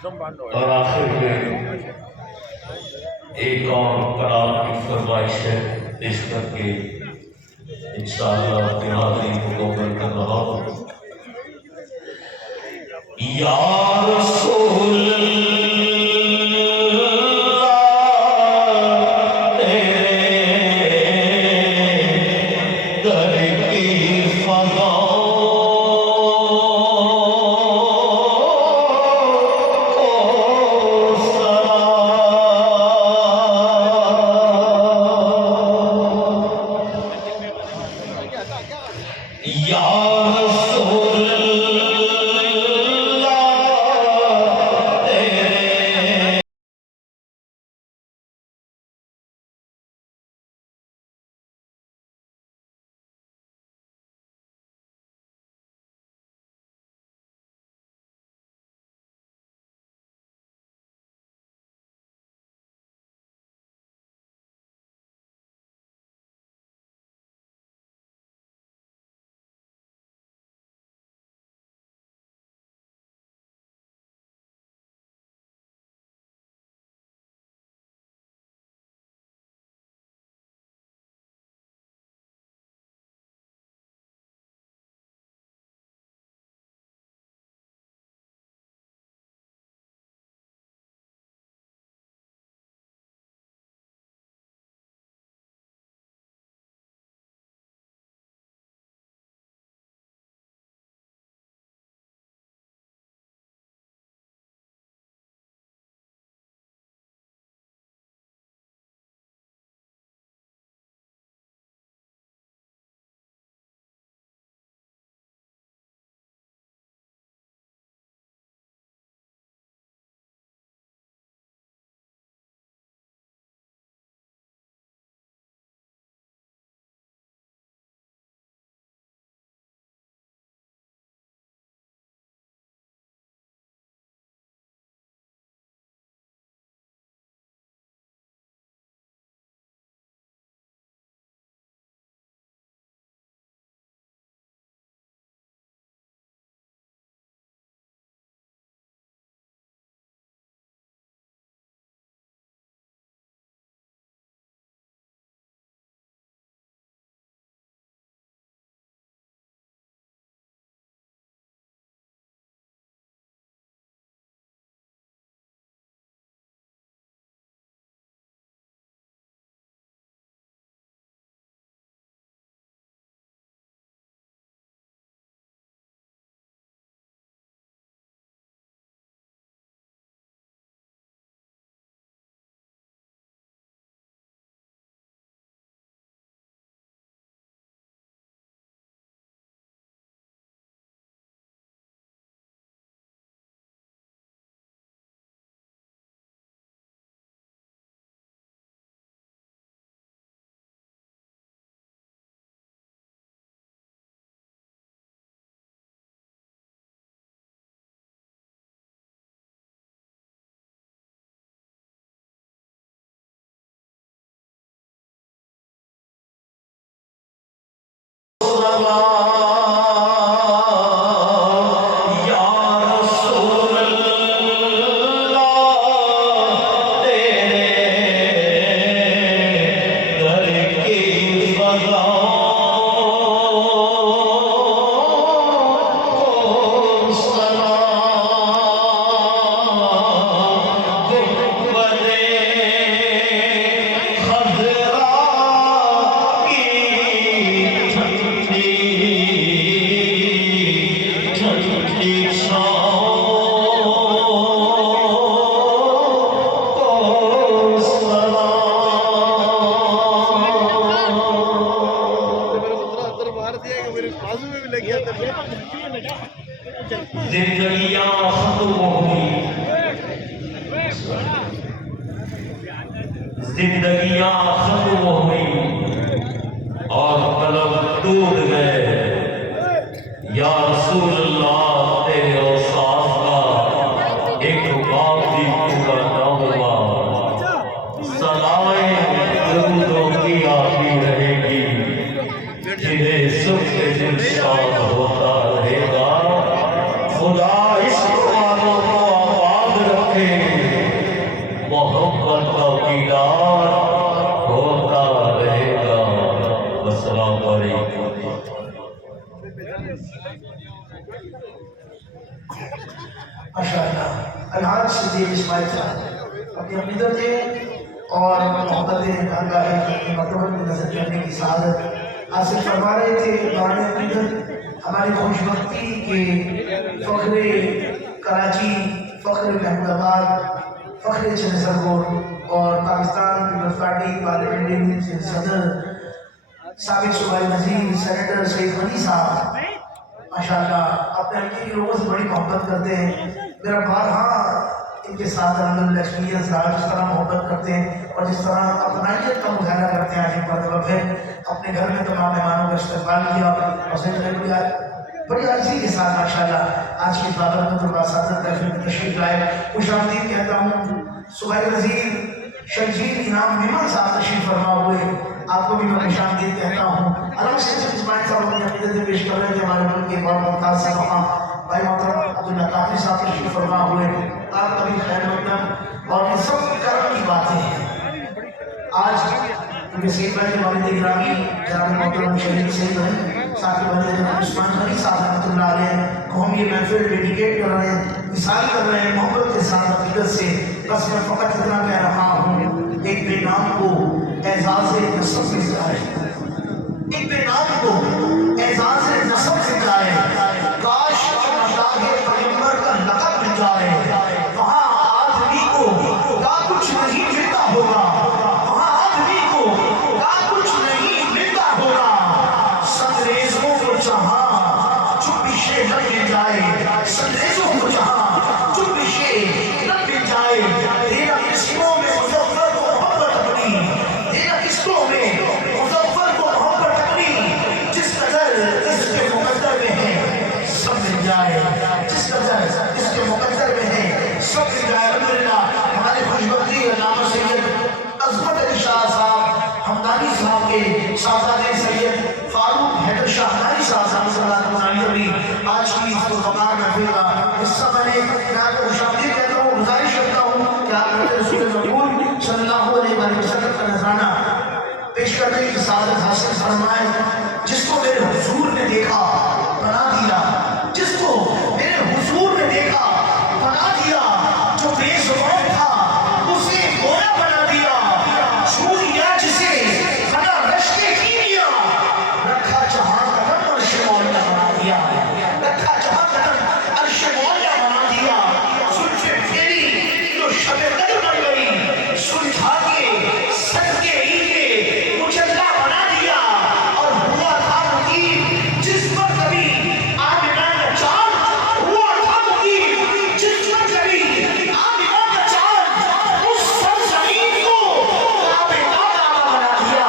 और आखिर में एक और पराग की फरमाइश है, इस करके इंशाअल्लाह अपनी हाज़िरी मुकम्मल कर रहा हूँ। या रसूल जिंदगियां खत्म हुई और कलम टूट गए। या रसूल अल्लाह तेरे औसाफ का एक बात भी पूरा न हुआ। सलाएं दरूदों की आती रहेगी, जिन्हें सुख दिलशाद होता रहेगा। खुदा इश्क वालों को आबाद माशाअल्लाह अलहाज सिद्दीक इस्माइल साहब अपनी अमीदत थे और मोहब्बत बारगाह की मरतबत में नजर करने की सआदत हासिल फरमा रहे थे। दौरान अमीदत हमारी खुशबख्ती के फ़ख्र कराची, फ़ख्र महमूदाबाद, फ़ख्र चंद्रसरगोर और पाकिस्तान पीपल्स पार्टी पार्लियामेंट्री से सदर साबिक़ सूबाई वज़ीर सेनेटर सईद गनी साहब माशाअल्लाह अपने हल्के के लोगों से बड़ी मोहब्बत करते हैं। मेरा बारहा इनके साथ अल्हम्दुलिल्लाह एक्सपीरियंस रहा, जिस तरह मोहब्बत करते हैं और जिस तरह अपनाइयत का मुजाहरा करते हैं। आज एक मरतबा फिर अपने घर में तमाम मेहमानों का इस्तकबाल किया और बड़ी आज़ी के साथ माशाअल्लाह आज की बाबरकत तशरीफ लाए। खुशामदीद कहता हूँ सूबाई वज़ीर शर्जील इनाम मेमन साहब तशरीफ फरमा हुए, आपको भी मैं खुशामदीद कहता हूँ। अलग से इस्माइल साहब अपनी अक़ीदत पेश कर रहे थे। हमारे मुल्क के बहुत मुमताज़ से वहाँ भाई मोहतरम अब्दुल्ला काफी साहब तशरीफ फरमा हुए, आपका भी खैर मकदम। और ये सब कर्म की बातें हैं। आज उनके सईद भाई के वालिद गिरामी जनाब मोहतरम शरीफ सईद भाई साहब के बंदे जनाब उस्मान गनी साहब रहमतुल्लाह अलैह को हम ये महफिल डेडिकेट कर रहे हैं, मिसाल कर रहे हैं मोहब्बत के साथ अक़ीदत से। बस मैं फ़कत इतना कह रहा हूँ, एक बेनाम को एजाज़े नसब मिल जाए, एक बेनाम को एजाज़े नसब मिल जाए, काश मदाहे पैगंबर का लक़ब मिल जाए। वहाँ आदमी को क्या कुछ नहीं मिलता होगा, वहाँ आदमी को क्या कुछ नहीं मिलता होगा। संग्रेज़ों को जहाँ चुपिशे न मिल जाए, संग्रेज़ों को जहाँ चुपिशे न मिल जाए। तेरा किस्मों में मुज़फ़्फ़र को मोहब्बत अपनी, तेरा किस्मों में मुज़फ़्फ़र को मोहब्बत अपनी, जिस कदर इसके मुक़द्दर में है सब मिल जाए, जिस कदर इसके मुक़द्दर में है सब मिल जाए। अल्हम्दुलिल्लाह हमारे खुशबख्ती अल्लामा सैयद अज़मत अली शाह साहब हमदानी साहब के साहबजादे सैयद फारूक हैदर शाह हमदानी साहब भी आज की इस पुरकमार महफिल का हिस्सा बने। मैं आपको खुशामदीद कहता हूँ, गुजारिश करता हूँ कि आप रसूल मक़बूल सल्लल्लाहु अलैहि वसल्लम का नज़राना पेश करने की सआदत हासिल फरमाएं। जिसको मेरे हुजूर ने देखा बना दिया, जिसको मेरे हुजूर ने देखा बना दिया, जो बेज़ुबान था उसे गोरा बना दिया, छू लिया जिसे बना रश्के कीमिया, रखा जहां कदम अर्श मौला बना दिया, रखा जहां कदम अर्श मौला बना दिया। जुल्फ़े फेरी तो शबे कदर बन गई, सुलझा के सदके ईके मुजल्ला बना दिया। और हुआ था मुकीम जिस पर कभी आमिना का चाँद, हुआ था मुकीम जिस पर कभी आमिना का चाँद, उस सरज़मीन को काबे का काबा बना दिया,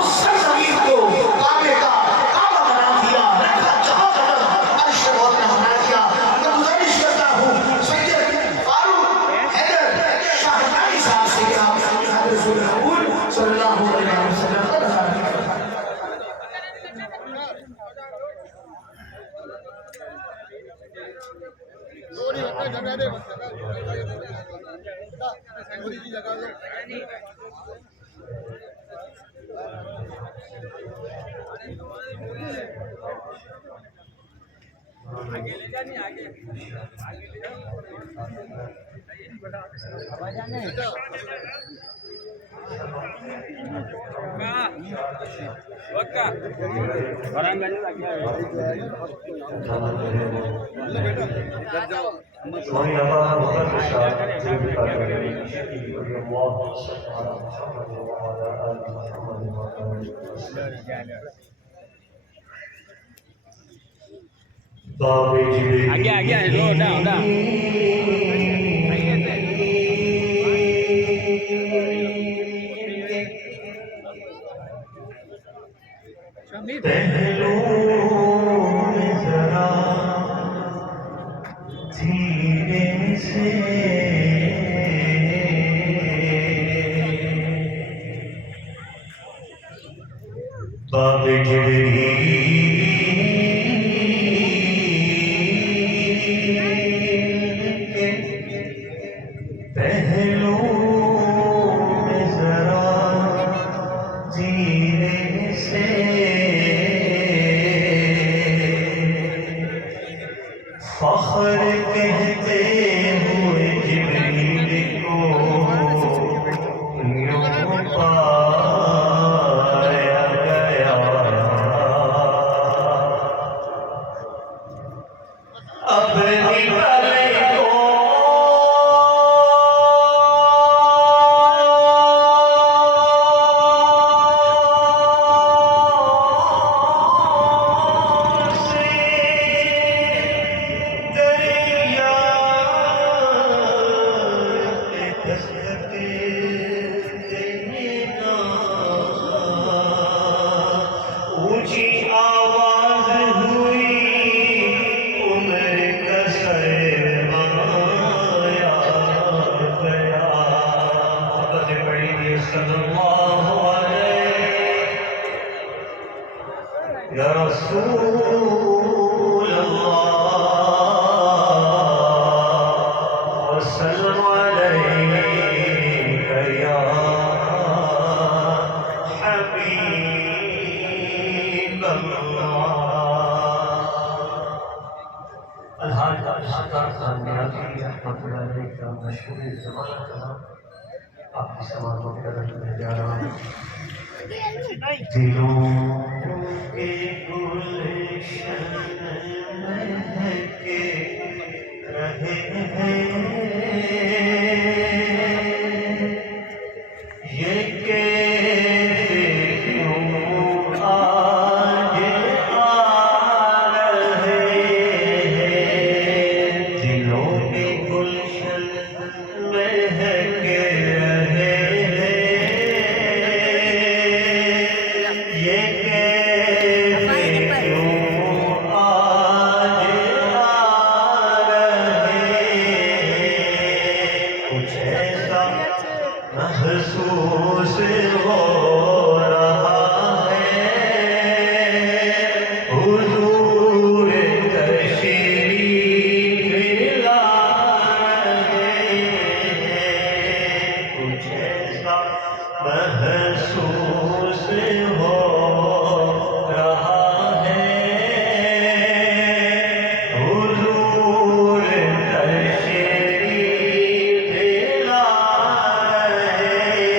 उस सरज़मीन को काबे का काबा बना दिया, रखा जहां कदम अर्श मौला बना दिया। मैं गुजारिश करता हूँ सैयद फारूक हैदर शाह हमदानी साहब से कि आप रसूल मक़बूल सल्लल्लाहु अलैहि वसल्लम का नज़ारा करें। ومن الله وبركاته الله سبحانه محمد وعلى آل محمد وعلى आगे लो उड़ा पहलू में जरा धीरे से बाब पहलू में जरा धीरे से या रसूल अल्लाह वसल्लम अलैका या हबीब अल्लाह मशहूर ज़माना था आपकी सवाल को करने जा रहा हूँ दिलों के गुलशन महके रहे ये कैसे क्यों आज आ रहे दिलों के गुलशन महके रहे ये कैसे क्यों आज आ रहे कुछ ऐसा महसूस हो रहा है हुजूर तशरीफ ला रहे कुछ ऐसा महसूस हो रहा है हुजूर तशरीफ ला रहे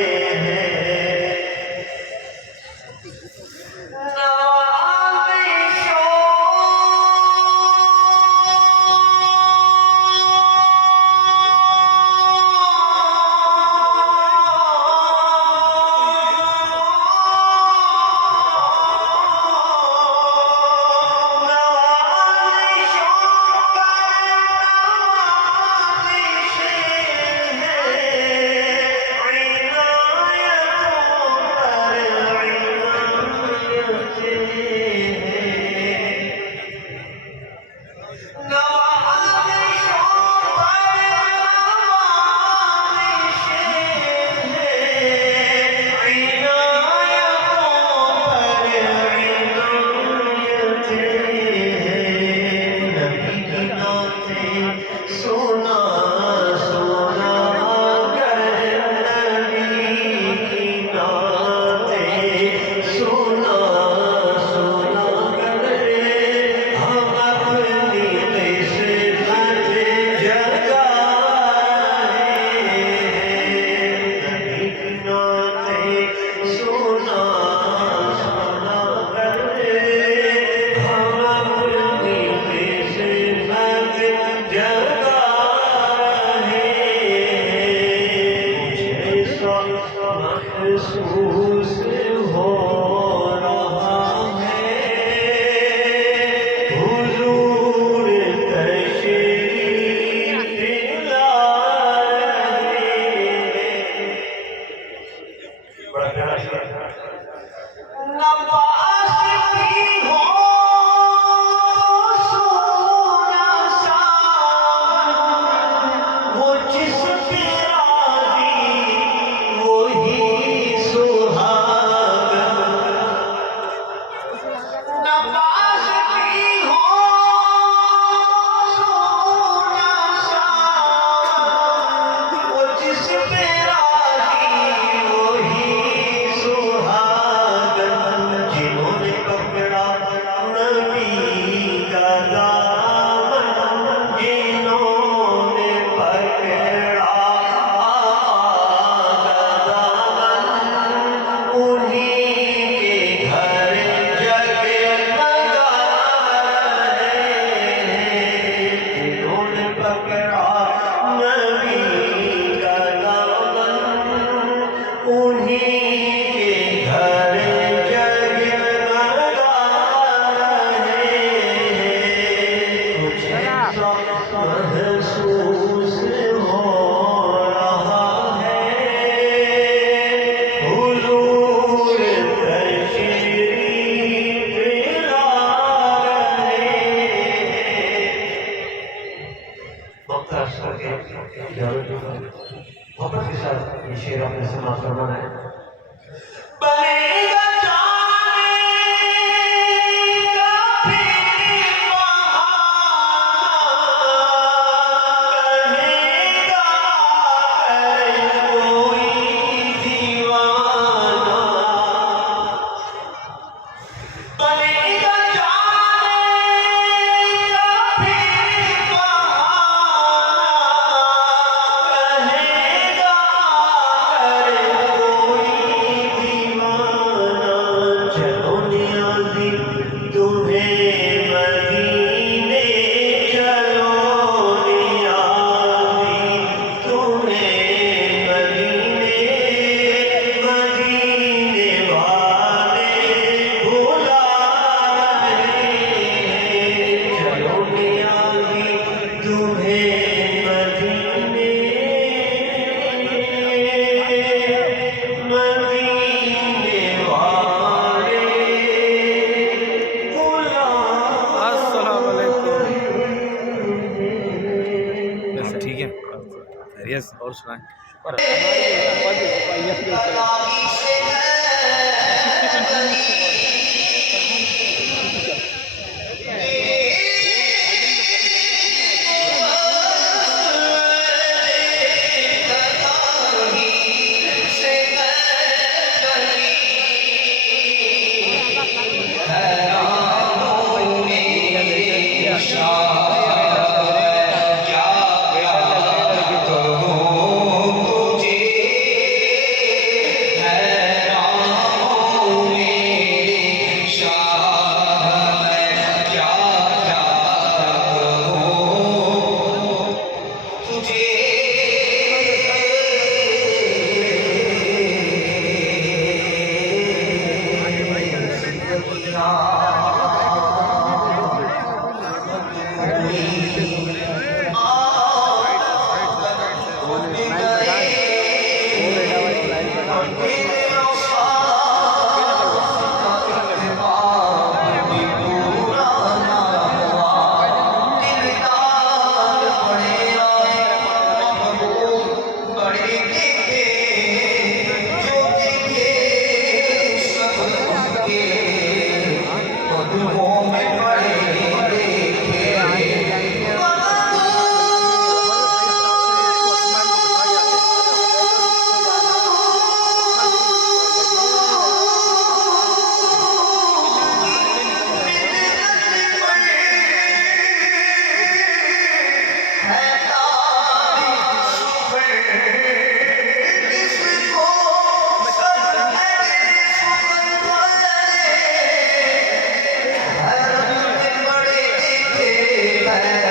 सोना सोना कर नबी की नाते सोना सोना कर हम अपनी किस्मत जगाए नबी की नाते सोना सोना कर हम अपनी किस्मत महसूस हो रहा है हुजूर तशरीफ ला रहे बड़ा प्यारा शेर नवाज़ भी हो सोना सा वो जिस पे राज़ी वही सुहागन नवाज़ भी हो सोना सा वो जिस पे राज़ी वही सुहागन जिन्होंने पकड़ा नबी का दामन जिन्होंने पकड़ा आका का दामन उन्हीं के घर जगमगा रहे जिन्होंने पकड़ा नबी का दामन उन्हीं के घर जगमगा रहे कुछ ऐसा महसूस हो रहा है हुजूर तशरीफ ला रहे मोहब्बत के साथ ये शेर आपने समाप्त करवाना है बनेगा जाने और सुनाएं। है